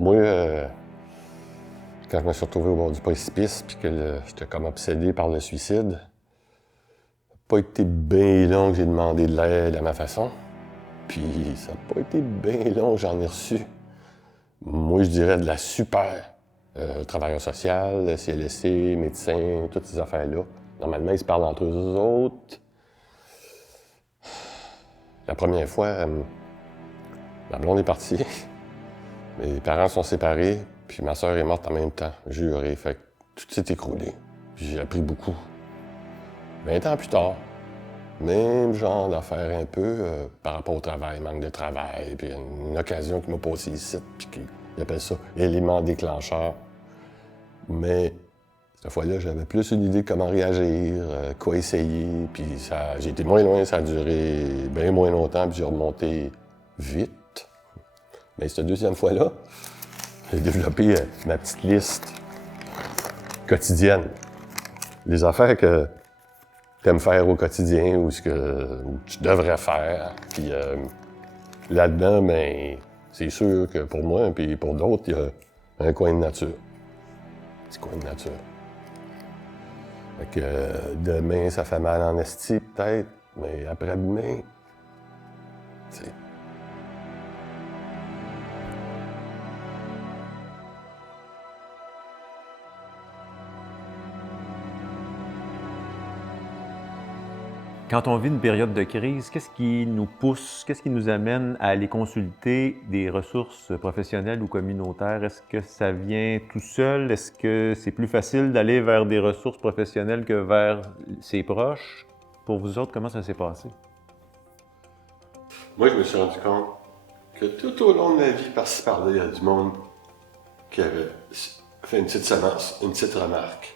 Moi, quand je me suis retrouvé au bord du précipice puis que j'étais comme obsédé par le suicide, ça n'a pas été bien long que j'ai demandé de l'aide à ma façon. Puis ça n'a pas été bien long que j'en ai reçu. Moi, je dirais de la super. Travailleur social, CLSC, médecin, toutes ces affaires-là. Normalement, ils se parlent entre eux autres. La première fois, ma blonde est partie. Mes parents sont séparés, puis ma soeur est morte en même temps, juré. Fait que tout s'est écroulé. Puis j'ai appris beaucoup. 20 ans plus tard, même genre d'affaires un peu par rapport au travail, manque de travail, puis une occasion qui m'a passé ici, puis qu'ils appellent ça élément déclencheur. Mais cette fois-là, j'avais plus une idée de comment réagir, quoi essayer, puis j'ai été moins loin, ça a duré bien moins longtemps, puis j'ai remonté vite. Mais cette deuxième fois-là, j'ai développé ma petite liste quotidienne. Les affaires que tu aimes faire au quotidien ou ce que tu devrais faire. Puis là-dedans, ben, c'est sûr que pour moi, puis pour d'autres, il y a un coin de nature. Un petit coin de nature. Fait que demain, ça fait mal en esti, peut-être, mais après-demain, tu sais. Quand on vit une période de crise, qu'est-ce qui nous pousse, qu'est-ce qui nous amène à aller consulter des ressources professionnelles ou communautaires? Est-ce que ça vient tout seul? Est-ce que c'est plus facile d'aller vers des ressources professionnelles que vers ses proches? Pour vous autres, comment ça s'est passé? Moi, je me suis rendu compte que tout au long de ma vie, par-ci par-là, il y a du monde qui avait fait une petite remarque.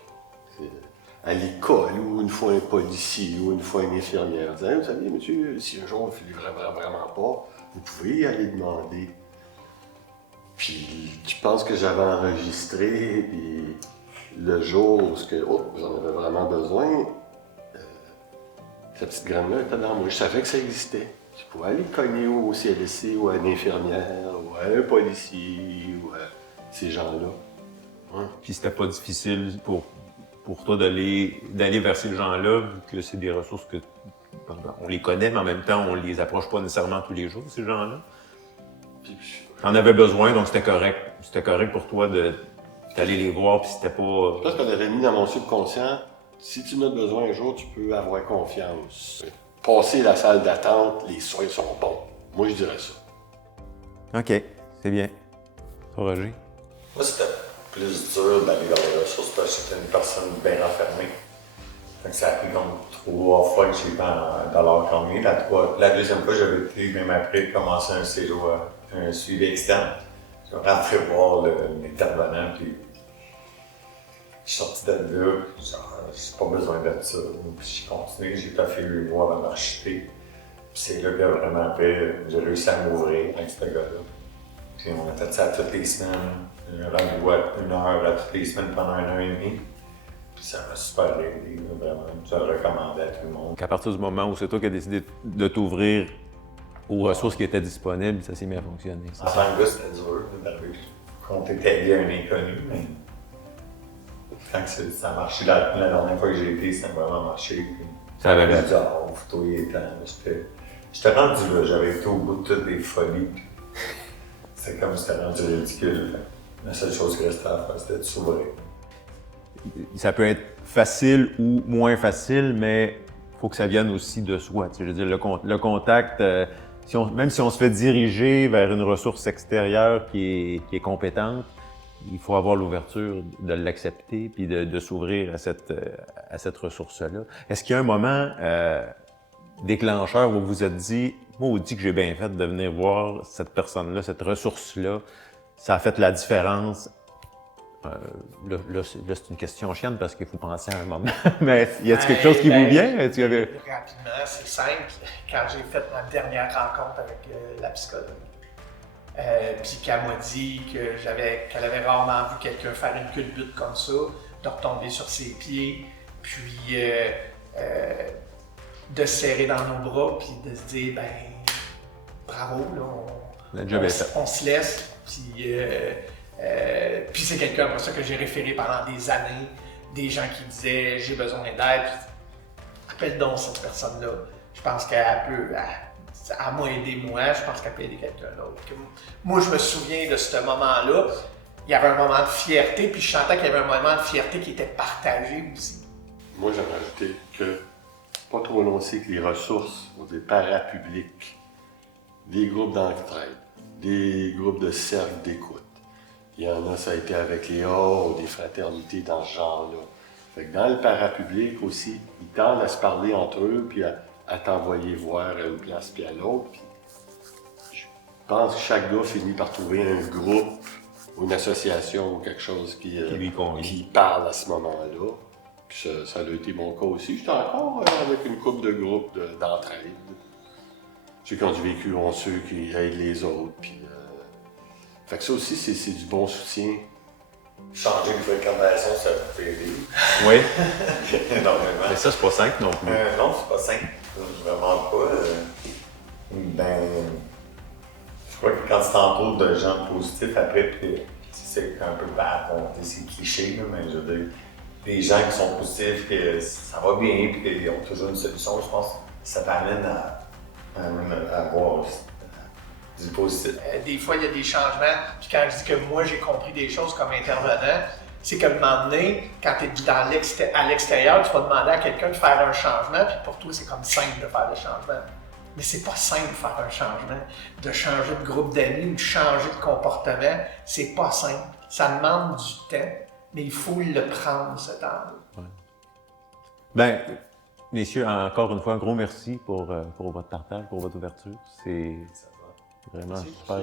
À l'école, ou une fois un policier, ou une fois une infirmière, disant hey, « Vous savez, monsieur, si un jour il ne fait vraiment pas, vous pouvez y aller demander. » Puis, je pense que j'avais enregistré, puis le jour où j'en avais vraiment besoin, cette petite graine-là était dans moi. Je savais que ça existait. Je pouvais aller cogner au CLSC, ou à une infirmière, ou à un policier, ou à ces gens-là. Ouais. Puis c'était pas difficile pour toi d'aller vers ces gens-là, vu que c'est des ressources que on les connaît, mais en même temps, on les approche pas nécessairement tous les jours, ces gens-là. T'en avais besoin, donc c'était correct. C'était correct pour toi d'aller les voir, puis c'était pas... Je pense qu'on avait mis dans mon subconscient, si tu en as besoin un jour, tu peux avoir confiance. Passer la salle d'attente, les soins sont bons. Moi, je dirais ça. OK, c'est bien. Roger? Moi, c'était plus dur d'aller vers les ressources parce que j'étais une personne bien renfermée. Fait que ça a pris comme 3 fois que j'ai été dans leur economie. La deuxième fois, j'avais été, même après, commencer un séjour, un suivi externe. Je rentrais voir l'intervenant, puis je suis sorti de là, puis genre, j'ai pas besoin de ça. Puis j'ai continué, j'ai pas fait 8 mois avant de m'acheter. Puis c'est là que vraiment, après, j'ai réussi à m'ouvrir avec ce gars-là. Puis on a fait ça toutes les semaines. Un rendez-vous à 1 heure à toutes les semaines pendant 1 an et demi. Puis ça m'a super aidé, vraiment. Je le recommandais à tout le monde. Qu'à partir du moment où c'est toi qui as décidé de t'ouvrir aux ressources qui étaient disponibles, ça s'est mis à fonctionner. En tant que gars, c'était dur d'arriver. Quand t'étais lié à un inconnu, mais quand ça a marché la dernière fois que j'ai été, ça a vraiment marché. Puis Ça avait bien. Photo, il était. J'étais rendu là, j'avais été au bout de toutes les folies. C'était comme si c'était rendu ridicule. La seule chose qui restait à faire, c'était de s'ouvrir. Ça peut être facile ou moins facile, mais il faut que ça vienne aussi de soi. Tu sais, je veux dire, le contact, même si on se fait diriger vers une ressource extérieure qui est compétente, il faut avoir l'ouverture de l'accepter puis de s'ouvrir à cette ressource-là. Est-ce qu'il y a un moment déclencheur où vous vous êtes dit « Moi, on dit que j'ai bien fait de venir voir cette personne-là, cette ressource-là, ça a fait la différence ». Là, c'est une question chienne parce qu'il faut penser à un moment. Mais y a-t-il quelque chose qui vous vient? Rapidement, c'est simple. Quand j'ai fait ma dernière rencontre avec la psychologue, puis qu'elle m'a dit qu'elle avait rarement vu quelqu'un faire une culbute comme ça, de retomber sur ses pieds, puis de se serrer dans nos bras, puis de se dire, ben, bravo, là, on se laisse. Puis c'est quelqu'un pour ça que j'ai référé pendant des années, des gens qui disaient j'ai besoin d'aide. Appelle donc cette personne-là. Je pense qu'elle peut, elle m'a aidé moi, je pense qu'elle peut aider quelqu'un d'autre. Moi, je me souviens de ce moment-là. Il y avait un moment de fierté, puis je sentais qu'il y avait un moment de fierté qui était partagé aussi. Moi, j'aimerais ajouter que, pas trop long aussi, que les ressources des parapublics, des groupes d'entraide, des groupes de cercles d'écoute. Il y en a, ça a été avec les ou des fraternités dans ce genre-là. Fait que dans le parapublic aussi, ils tendent à se parler entre eux, puis à t'envoyer voir à une place puis à l'autre. Puis je pense que chaque gars finit par trouver un groupe ou une association ou quelque chose qui parle à ce moment-là. Puis ça a été mon cas aussi. J'étais encore avec une couple de groupes d'entraide. Ceux qui ont du vécu ont ceux qui aident les autres. Puis, fait que ça aussi, c'est du bon soutien. Changer de fréquentation, ça peut aider. Oui. Énormément. Mais ça, c'est pas simple non plus. Non, c'est pas simple. Vraiment pas. Je crois que quand tu t'entoures de gens positifs, après, c'est un peu bad, c'est cliché, mais je veux dire, des gens qui sont positifs, que ça va bien, et qu'ils ont toujours une solution, je pense que ça t'amène à avoir du positif. Des fois, il y a des changements, puis quand je dis que moi, j'ai compris des choses comme intervenant, c'est que le moment donné, quand tu es à l'extérieur, tu vas demander à quelqu'un de faire un changement, puis pour toi, c'est comme simple de faire le changement. Mais c'est pas simple de faire un changement, de changer de groupe d'amis ou de changer de comportement, c'est pas simple. Ça demande du temps, mais il faut le prendre, ce temps-là. Ouais. Ben, messieurs, encore une fois, un gros merci pour votre partage, pour votre ouverture. C'est vraiment super.